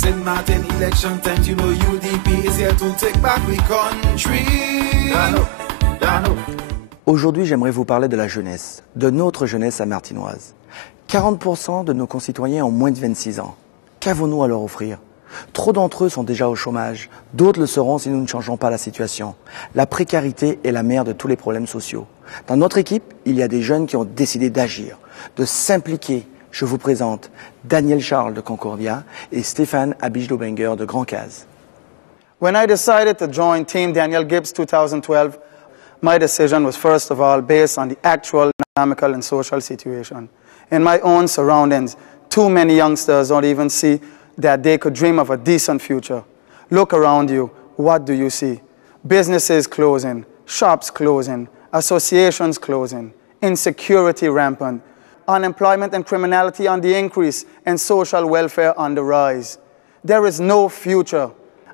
St. Martin election time, you know UDP is here to take back the country. Aujourd'hui, j'aimerais vous parler de la jeunesse, de notre jeunesse saint-martinoise. 40% de nos concitoyens ont moins de 26 ans. Qu'avons-nous à leur offrir? Trop d'entre eux sont déjà au chômage. D'autres le seront si nous ne changeons pas la situation. La précarité est la mère de tous les problèmes sociaux. Dans notre équipe, il y a des jeunes qui ont décidé d'agir, de s'impliquer. Je vous présente Daniel Charles de Concordia et Stéphane Abij-Dobenger de Grand Case. When I decided to join Team Daniel Gibbs 2012, my decision was first of all based on the actual economical and social situation. In my own surroundings, too many youngsters don't even see that they could dream of a decent future. Look around you. What do you see? Businesses closing, shops closing, associations closing, insecurity rampant, unemployment and criminality on the increase, and social welfare on the rise. There is no future.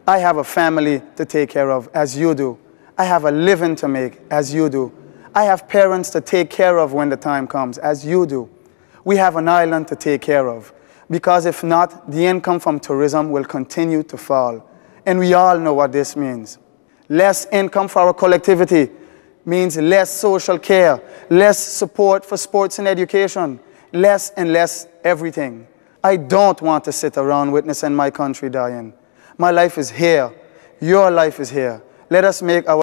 I have a family to take care of, as you do. I have a living to make, as you do. I have parents to take care of when the time comes, as you do. We have an island to take care of, because if not, the income from tourism will continue to fall. And we all know what this means. Less income for our collectivity means less social care, less support for sports and education, less and less everything. I don't want to sit around witnessing my country dying. My life is here. Your life is here. Let us make our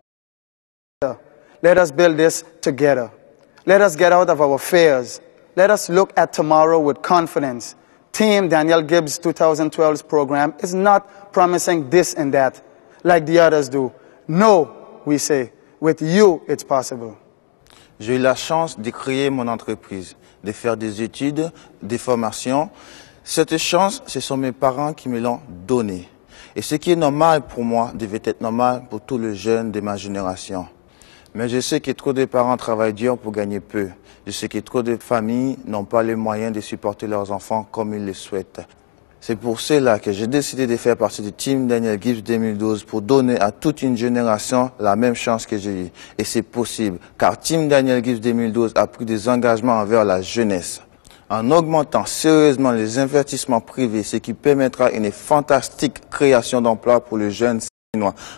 Let us build this together. Let us get out of our fears. Let us look at tomorrow with confidence. Team Daniel Gibbs 2012's program is not promising this and that like the others do. No, we say. With you, it's possible. J'ai eu la chance de créer mon entreprise, de faire des études, des formations. Cette chance, ce sont mes parents qui me l'ont donnée. Et ce qui est normal pour moi devait être normal pour tous les jeunes de ma génération. Mais je sais que trop de parents travaillent dur pour gagner peu. Je sais que trop de familles n'ont pas les moyens de supporter leurs enfants comme ils le souhaitent. C'est pour cela que j'ai décidé de faire partie du Team Daniel Gibbs 2012 pour donner à toute une génération la même chance que j'ai eue. Et c'est possible, car Team Daniel Gibbs 2012 a pris des engagements envers la jeunesse. En augmentant sérieusement les investissements privés, ce qui permettra une fantastique création d'emplois pour les jeunes Saint-Martinois,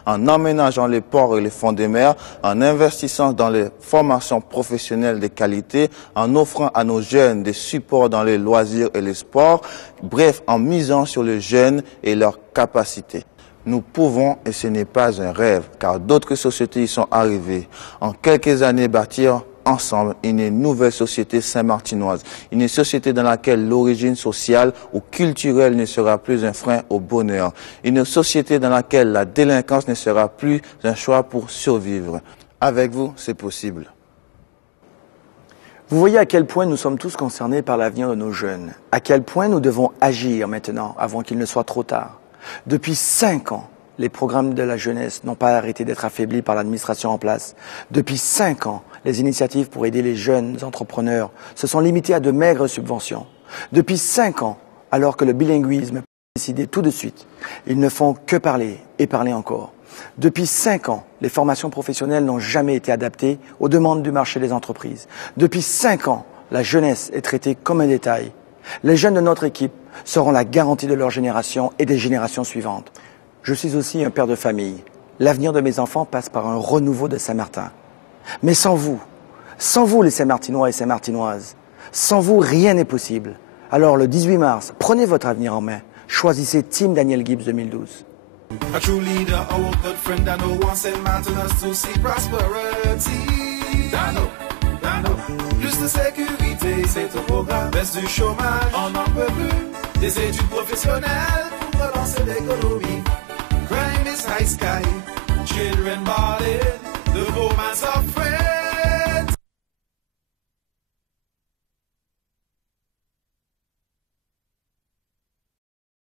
en emménageant les ports et les fonds des mers, en investissant dans les formations professionnelles de qualité, en offrant à nos jeunes des supports dans les loisirs et les sports, bref, en misant sur les jeunes et leurs capacités. Nous pouvons, et ce n'est pas un rêve, car d'autres sociétés y sont arrivées, en quelques années bâtir ensemble une nouvelle société saint-martinoise, une société dans laquelle l'origine sociale ou culturelle ne sera plus un frein au bonheur, une société dans laquelle la délinquance ne sera plus un choix pour survivre. Avec vous, c'est possible. Vous voyez à quel point nous sommes tous concernés par l'avenir de nos jeunes, à quel point nous devons agir maintenant avant qu'il ne soit trop tard. Depuis 5 ans, les programmes de la jeunesse n'ont pas arrêté d'être affaiblis par l'administration en place. Depuis 5 ans, les initiatives pour aider les jeunes entrepreneurs se sont limitées à de maigres subventions. Depuis 5 ans, alors que le bilinguisme peut décider tout de suite, ils ne font que parler et parler encore. Depuis 5 ans, les formations professionnelles n'ont jamais été adaptées aux demandes du marché des entreprises. Depuis 5 ans, la jeunesse est traitée comme un détail. Les jeunes de notre équipe seront la garantie de leur génération et des générations suivantes. Je suis aussi un père de famille. L'avenir de mes enfants passe par un renouveau de Saint-Martin. Mais sans vous les Saint-Martinois et Saint-Martinoises, sans vous, rien n'est possible. Alors le 18 mars, prenez votre avenir en main. Choisissez Team Daniel Gibbs 2012. A true leader, our good friend, I know one St. Martinus to see prosperity. Dano. Plus de sécurité, c'est au programme. Baisse du chômage, on n'en peut plus. Des études professionnelles pour relancer l'économie. Crime is high sky, children balling.